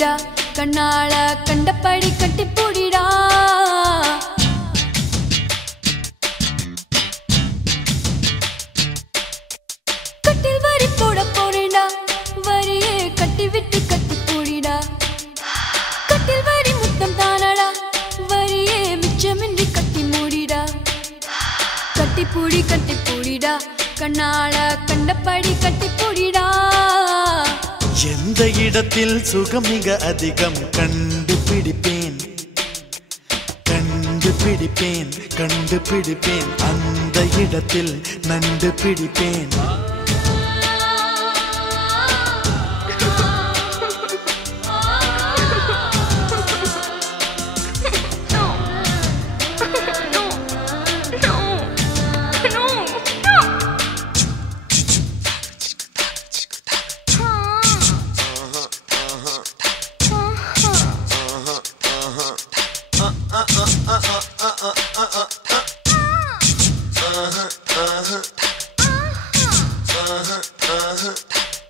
பூடிடா கண்ணால கண்டபடி கட்டி பூடிடா கட்டில் வரி போட போறேடா வரியே கட்டி விட்டு கட்டி பூடிடா கட்டில் வரி முத்தம் தானடா வரியே மிச்சமின்றி கட்டி மூடிடா கட்டி பூடிடா கண்ணால கண்டபடி கட்டி பூடிடா எந்த இடத்தில் சுகம் மிக அதிகம் கண்டுபிடிப்பேன் கண்டுபிடிப்பேன் கண்டுபிடிப்பேன் அந்த இடத்தில் நண்டு பிடிப்பேன்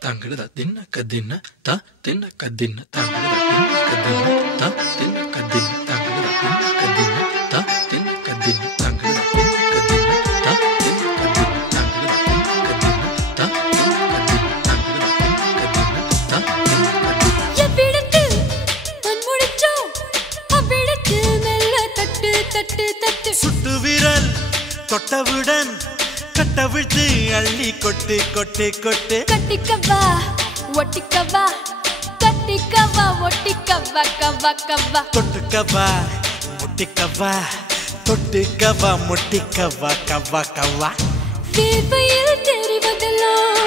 Tangada dinna kadinna ta dinna kadinna tangada dinna kadinna ta dinna kadinna tangada dinna kadinna ta dinna kadinna tangada dinna kadinna ta dinna kadinna tangada dinna kadinna ta dinna kadinna tangada dinna kadinna ta எவ்விடத்தில் மண்முடிச்சோ அவ்விடத்தில் மெல்ல தட்டு தட்டு தட்டு சுட்டு விரல் தொட்டவுடன் கட்டவிழ்த்து அள்ளி கொட்டு கொட்டு கொட்டு கட்டிக்கவா ஒட்டிக்கவா கட்டிக்கவா ஒட்டிக்கவா கவா கவா தொட்டுக்கவா முட்டிக்கவா தொட்டுக்கவா முட்டிக்கவா கவா கவா வேர்வையில் தெரிவதெல்லாம்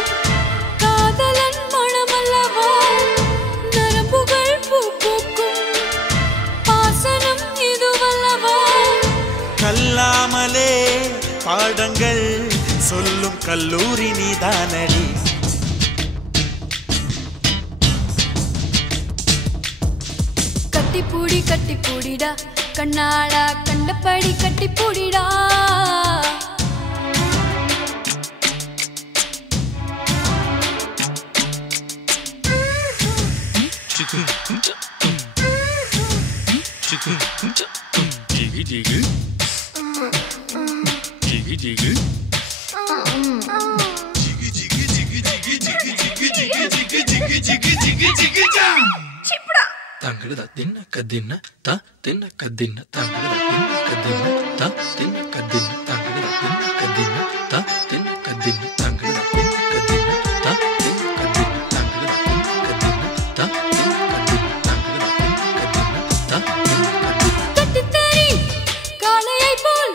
காதலன் மனமல்லவா நரம்புகள் பூ பூக்கும் பாசனம் இதுவல்லவா கல்லாமலே பாடங்கள் சொல்லும் கல்லூரி நீதானடி கட்டி பூடிடா கண்ணால கண்டபடி கட்டி பூடிடா jiggy jiggy jiggy jiggy Tangada dinna kadinna ta dinna kadinna tangada dinna kadinna ta dinna kadinna tangada dinna kadinna ta dinna kadinna tangada dinna kadinna ta dinna kadinna tangada dinna kadinna ta dinna kadinna tangada dinna kadinna ta கட்டித்தறி காளையை போல்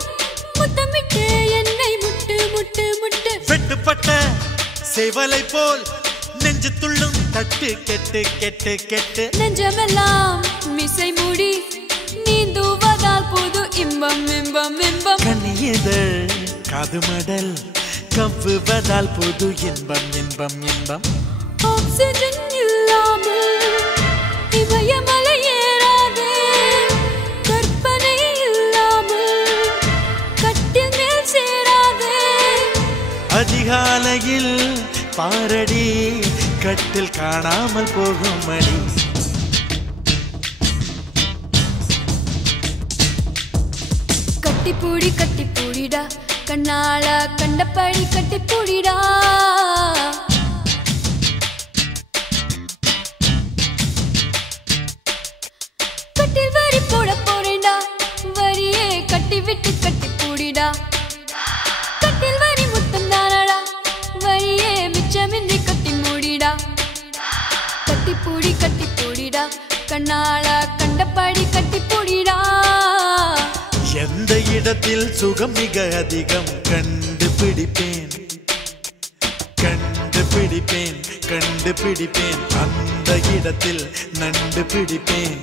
முத்தமிட்டு என்னை முட்டு முட்டு முட்டு வெட்டுப்பட்ட சேவலை போல் நெஞ்சு துள்ளும் தட்டு கெட்டு கெட்டு கெட்டு நெஞ்சமெல்லாம் மிசை மூடி நீந்துவதால் புது இன்பம் இன்பம் இன்பம் கண்ணியதழ் காது மடல் கவ்வுவதால் புது இன்பம் இன்பம் இன்பம் ஆக்சிஜன் இல்லாமல் இமயமலை ஏறாதே கற்பனை இல்லாமல் கட்டில் மேல் சேராதே அதிகாலையில் பாரடி கட்டில் காணாமல் போகும் மணி கட்டி பூடிடா கண்ணால கண்டபடி கட்டி பூடிடா கட்டில் வரி போட போறேடா வரியே கட்டி விட்டு கட்டி பூடிடா கட்டில் வரி முத்தம் தானடா வரியே மிச்சமின்றி கட்டி மூடிடா கட்டி பூடிடா கண்ணால கண்டபடி கட்டி பூடிடா எந்த இடத்தில் சுகம் மிக அதிகம் கண்டுபிடிப்பேன் கண்டுபிடிப்பேன் கண்டுபிடிப்பேன் அந்த இடத்தில் நண்டு பிடிப்பேன்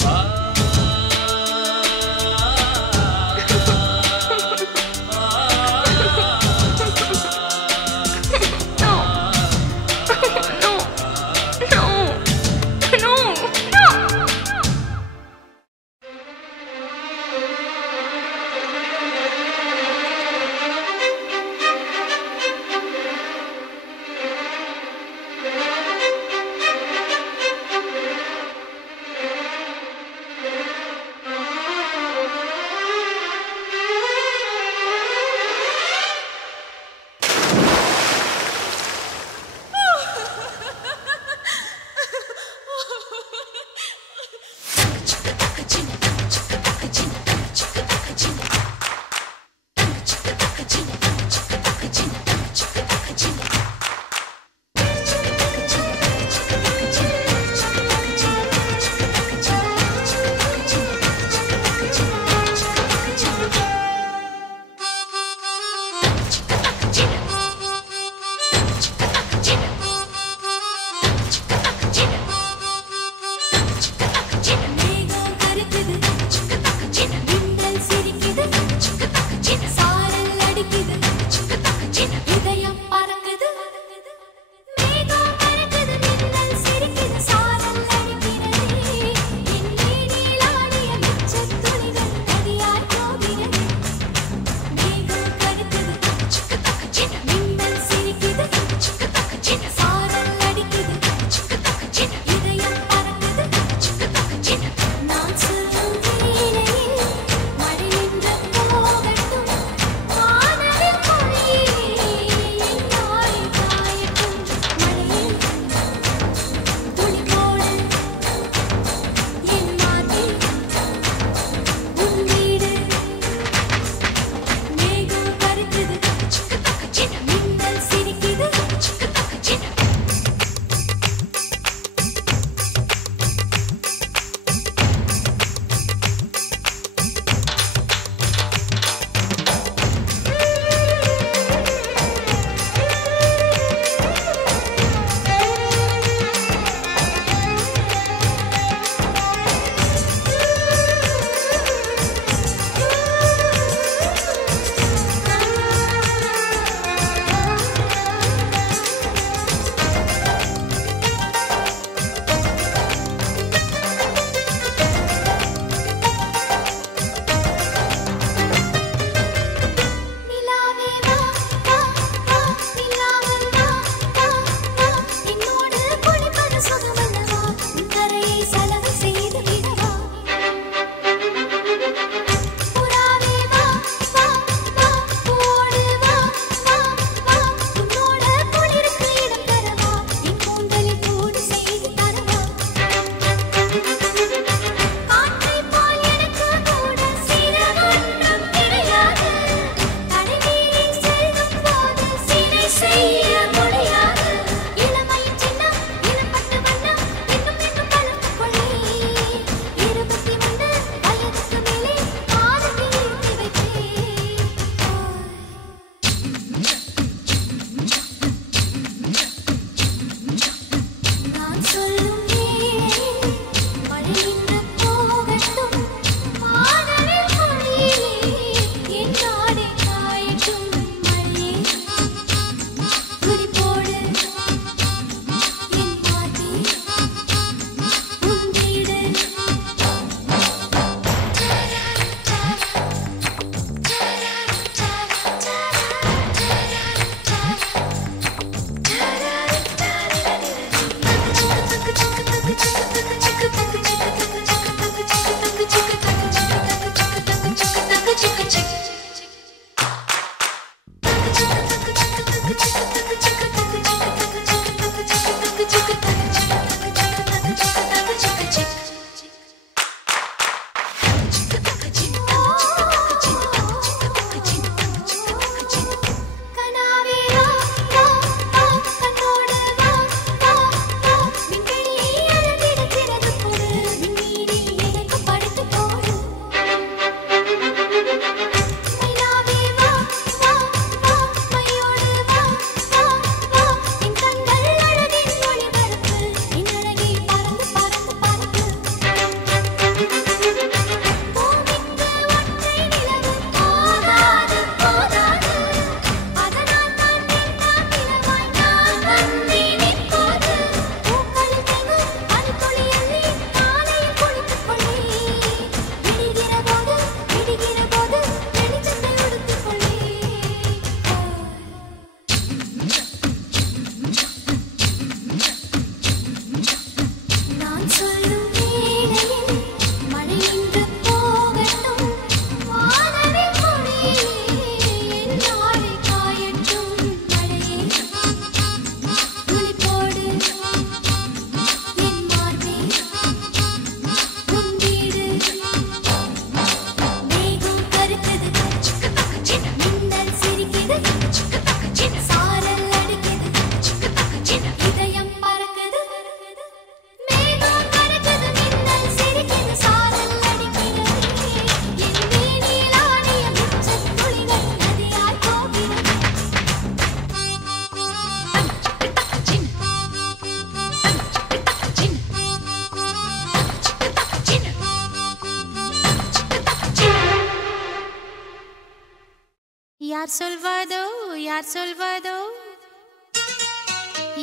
யார் சொல்வதோ யார் சொல்வதோ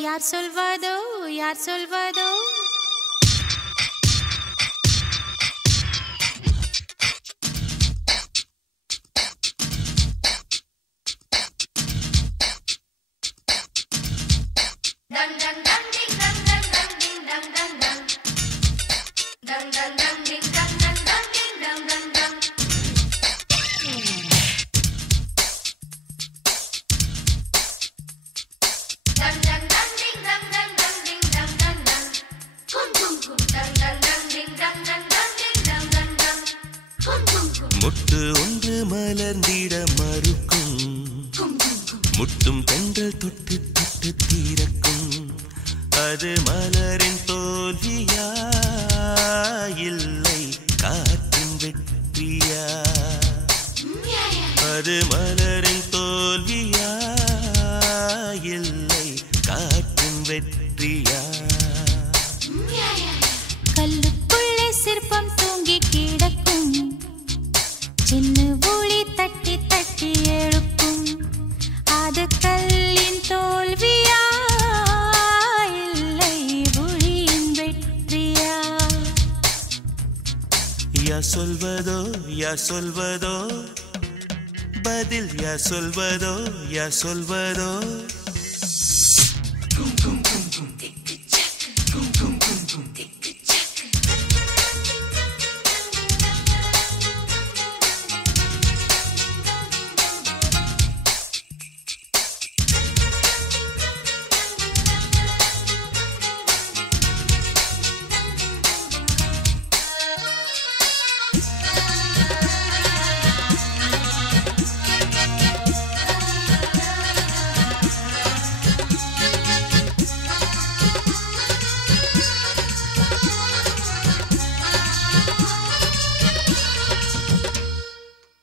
யார் சொல்வதோ யார் சொல்வதோ முட்டு ஒன்று மலர்ந்திட மறுக்கும் முட்டும் தென்றல் தொட்டு தொட்டு தீரக்கும் அது மலரின் தோல்வியா இல்லை காற்றின் வெற்றியா அது மலரின் தோல்வியா இல்லை காற்றின் வெற்றியா கல்லுக்குள்ளே சிற்பம் தூங்கி கிடக்கும் சின்ன ஒளி தட்டி தட்டி எழுப்பும் அது கல்லின் தோல்வியா இல்லை ஒளியின் வெற்றியா யார் சொல்வதோ யார் சொல்வதோ பதில் யார் சொல்வதோ யார் சொல்வதோ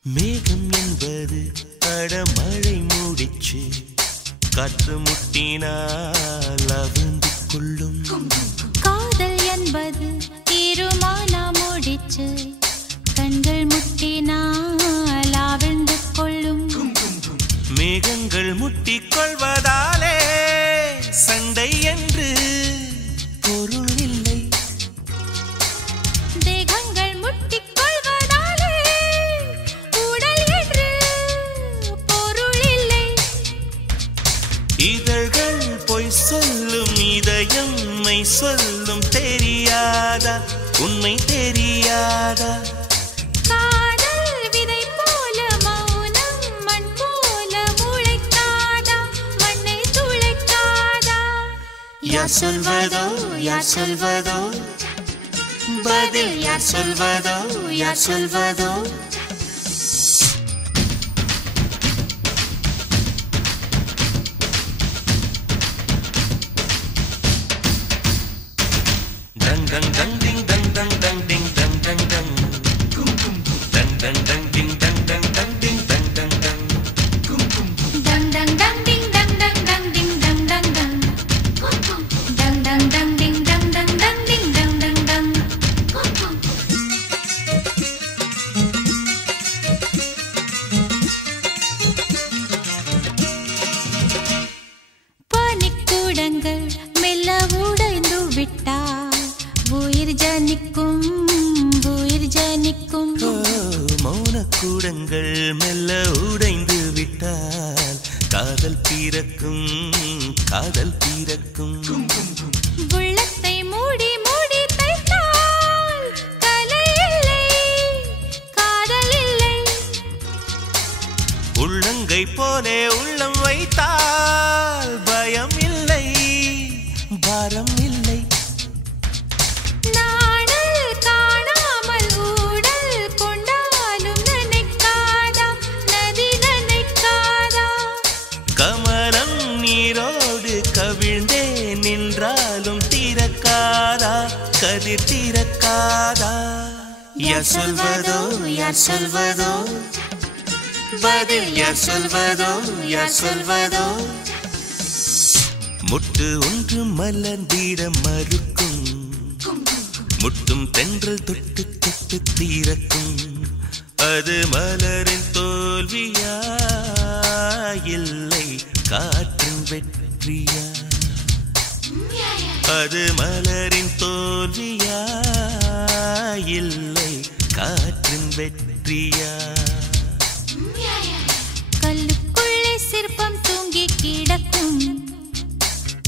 மேகம் என்பது அடமழை மூடிச்சு காற்று முட்டினால் அவிழ்ந்து கொள்ளும் காதல் என்பது தீருமானா முடிச்சு கண்கள் முட்டினால் அவிழ்ந்து கொள்ளும் மேகங்கள் முட்டிக் கொள்வதாலே சண்டை என்று பொருள் இல்லை தேகங்கள் முட்டிக் கொள்வதாலே உடல் என்று பொருள் இல்லை இதழ்கள் பொய் சொல்லும் இதயம் மெய் சொல்லும் தெரியாதா உண்மை தெரியாதா காதல் விதை போல மௌனம் மண் போல முளைக்காதா மண்ணை துளைக்காதா யார் சொல்வதோ யார் சொல்வதோ பதில் யார் சொல்வதோ யார் சொல்வதோ dang dang dang ding dang dang dang ding dang dang dang dang dang dang ding dang dang dang ding dang dang dang dang dang dang ding dang dang dang ding dang dang dang dang dang dang ding dang dang dang ding dang dang dang பனிக்கூடங்கள் மெல்ல உடைந்து விட்டால் உயிர் ஜனிக்கும் உயிர் ஜனிக்கும் மௌனக்கூடங்கள் மெல்ல உடைந்து விட்டால் காதல் பிறக்கும் காதல் பிறக்கும் உள்ளத்தை மூடி மூடி தைத்தால் கலை இல்லை காதல் இல்லை உள்ளங்கை போலே உள்ளம் வைத்தால் பயம் இல்லை பாரம் இல்லை நாணல் காணாமல் ஊடல் கொண்டாலும் நினைக்காதா நதி நினைக்காதா கமலம் நீரோடு கவிழ்ந்தே நின்றாலும் தீரக்காதா கதிர் தீரக்காதா யார் சொல்வதோ யார் சொல்வதோ பதில் யார் சொல்வதோ யார் சொல்வதோ முட்டு ஒன்று மலர்ந்திட மறுக்கும் முட்டும் தென்றல் தொட்டு தொட்டு தீரக்கும் அது மலரின் தோல்வியா இல்லை காற்றின் வெற்றியா அது மலரின் தோல்வியா இல்லை காற்றின் வெற்றியா கல்லுக்குள்ளே சிற்பம் தூங்கி கிடக்கும்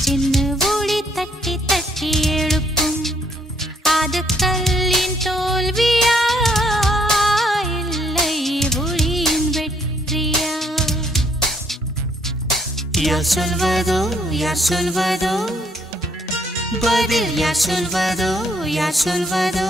சின்ன ஒளி தட்டி தட்டி எழுப்பும் அது கல்லின் தோல்வியா இல்லை ஒளியின் வெற்றியா யார் சொல்வதோ யார் சொல்வதோ பதில் யார் சொல்வதோ யார் சொல்வதோ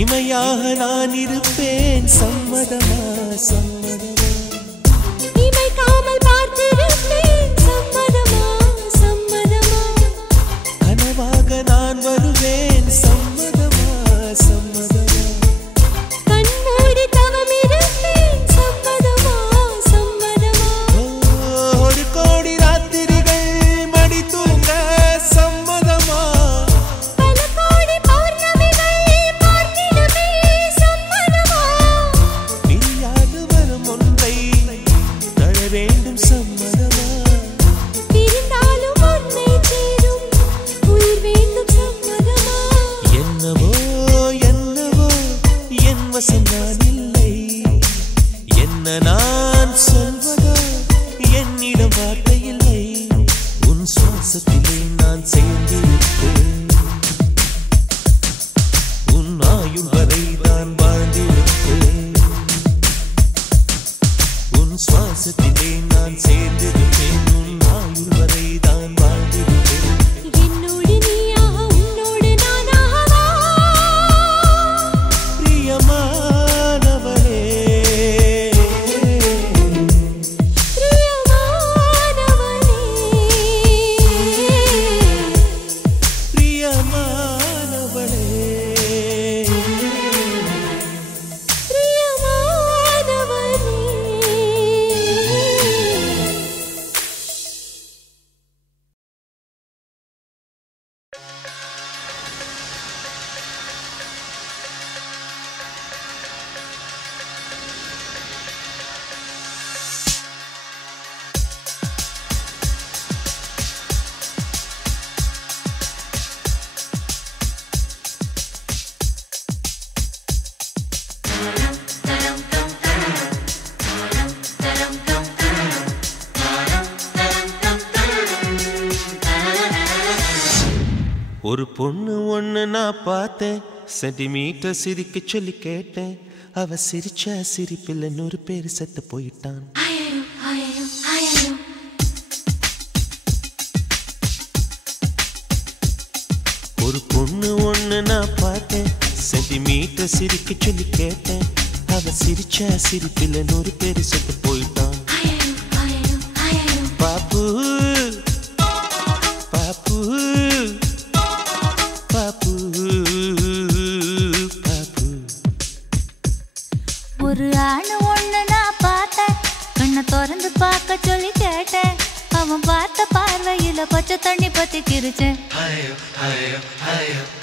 இமையாக நான் இருப்பேன் சம்மதமா சம்மதமா இமைக்காமல் பார்த்திருப்பேன் சம்மதமா சம்மதமா கனவாக நான் வருவேன் சம்மதமா சம்மதமா கண்மூடி தவம் இருப்பேன் சம்மதமா சம்மதமா ஒரு கோடி ராத்திரிகள் மடி தூங்க சம்மதமா பல கோடி பௌர்ணமிகள் பார்த்திடுமே சம்மதமா பிரியாது வரும் ஒன்றை தர வேண்டும் சம்மதமா ஒரு பொண்ணு ஒண்ணு நான் பார்த்தேன், சென்டிமீட்டர் சிரிக்க சொல்லி கேட்டேன். அவ சிரிச்சா சிரிப்பில் 100 பேர் செத்து போயிட்டான். ஒரு பொண்ணு ஒண்ணு நான் பார்த்தேன், சென்டிமீட்டர் சிரிக்க சொல்லி கேட்டேன். அவ சிரிச்சா சிரிப்பில் 100 பேர் செத்து போயிட்டான். பாப்பு பாப்பு பாப்பு பாப்பு. ஒரு ஆணு ஒண்ணு நான் பார்த்தேன், கண்ணை திறந்து பார்க்க சொல்லி கேட்டேன். அவன் பார்த்த பார்வையில பச்சை தண்ணி பத்தி கிரிச்சேன்.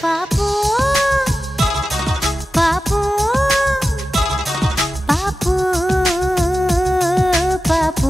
பாப்பு பாப்பு பாப்பு பாப்பு.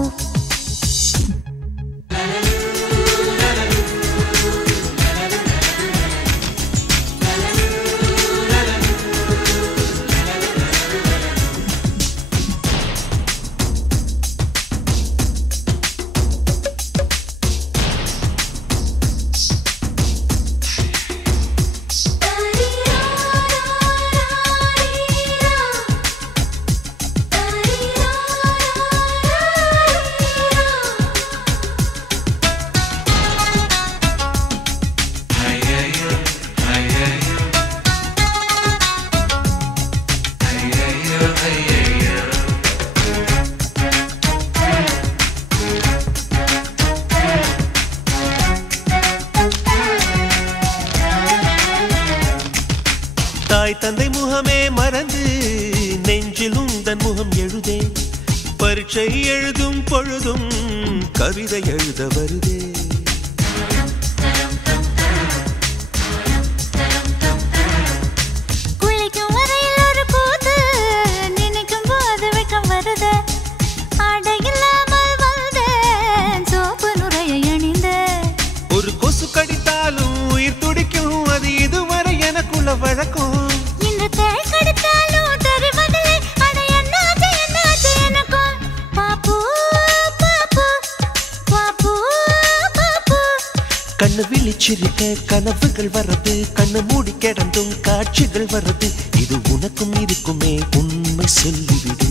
தாய் தந்தை முகமே மறந்து நெஞ்சில் உந்தன் முகம் எழுதே. பரீட்சை எழுதும் பொழுதும் கவிதை எழுத வருதே. குளிக்கும் வரையில் ஒரு கூத்து, நினைக்கும் போது வெக்கம் வருது. ஆடை இல்லாமல் வந்தேன், சோப்பு நுரையை அணிந்தேன். ஒரு கொசு கடித்தாலும் உயிர் துடிக்கும், அது இதுவரை எனக்குள்ள வழக்கம். இந்த தேள் கடித்தாலும் தெரிவதில்லை, அட என்னாச்சு என்னாச்சு எனக்கும். பாப்பு பாப்பு பாப்பு பாப்பு. கண்ணு விழிச்சிருக்க கனவுகள் வர்றது, கண்ணு மூடி கிடந்தும் காட்சிகள் வர்றது. இது உனக்கும் இருக்குமே, உண்மை சொல்லிவிடு.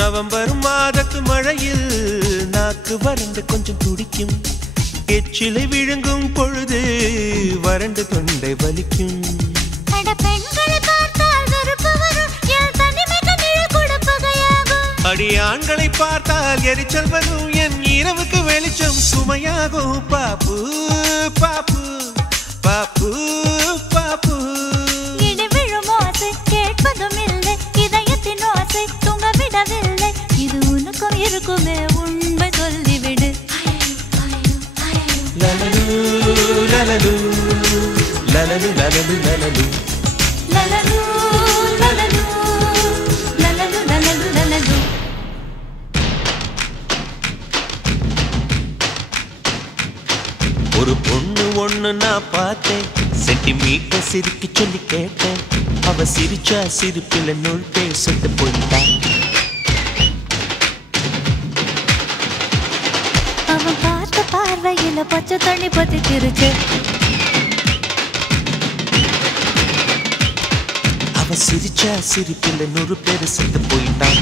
நவம்பர் மாதத்து மழையில் நாக்கு வறண்டு கொஞ்சம் துடிக்கும். எச்சிலை விழுங்கும் பொழுது வறண்டு தொண்டை வலிக்கும். அடி ஆண்களை பார்த்தால் எரிச்சல் வரும், என் இரவுக்கு வெளிச்சம் சுமையாகும். பாப்பு பாப்பு பாப்பு பாப்பு. இடி விழும் ஓசை கேட்பதும் இல்லை, இதயத்தின் ஓசை தூங்க விடவில்லை. இது உனக்கும் இருக்குமே, உண்மை சொல்லிவிடு. லலலு லலலு லலலு லலலு லலலு லலலு லலலு லலலு லலலு லலலு. ஒரு பொண்ணு ஒண்ணு நான் பார்த்தேன், சென்டிமீட்டர் சிரிக்க சொல்லி கேட்டேன். அவ சிரிச்சா சிரிப்பில் 100 பேர் செத்து போயிட்டான். அவன் பார்த்த பார்வையில பச்சை தண்ணி பத்தி கிரிச்சு. அவ சிரிச்சா சிரிப்பில் 100 பேர் செத்து போயிட்டான்.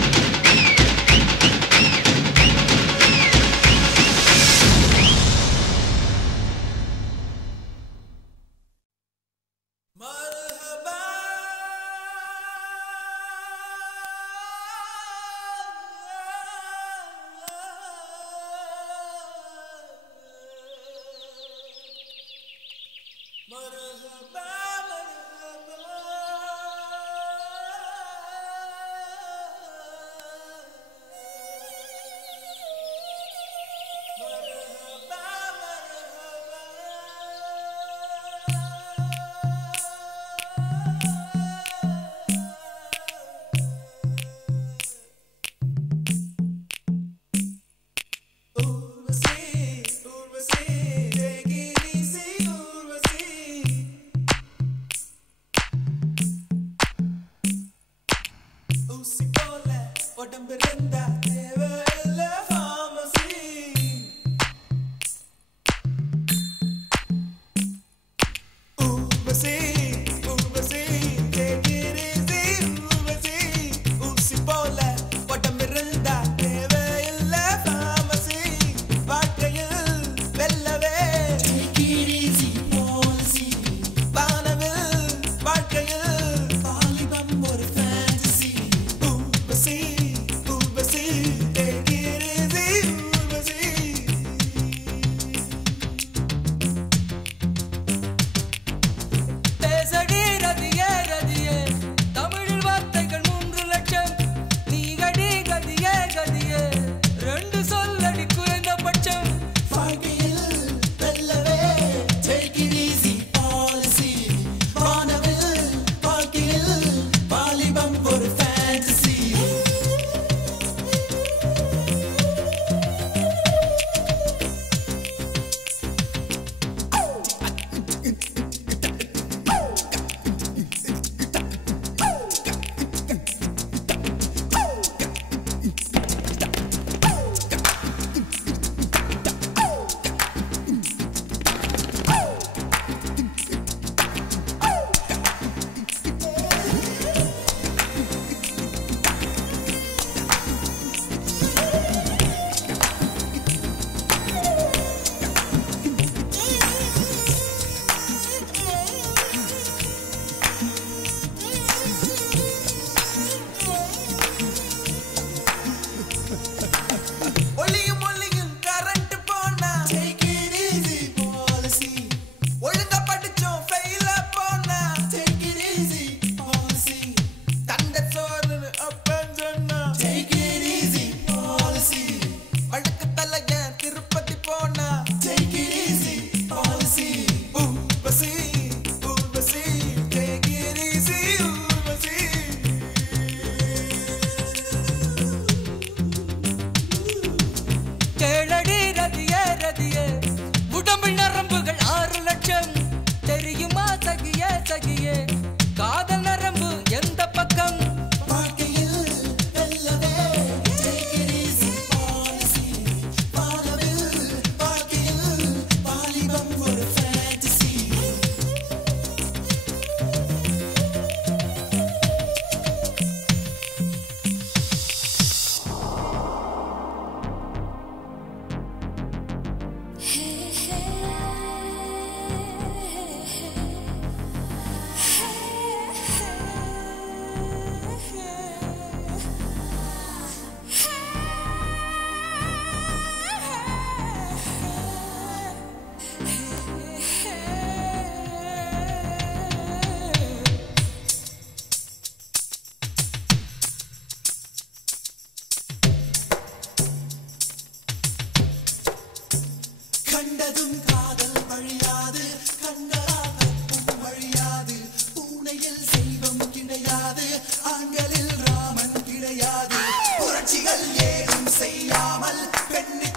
கண்டதும் காதல் வழியாது, கண்டராகும் வழியாது, பூனையில் செல்வம் கிடையாது, ஆண்களில் ராமன் கிடையாது, புரட்சிகள் ஏதும் செய்யாமல் பெண்ணை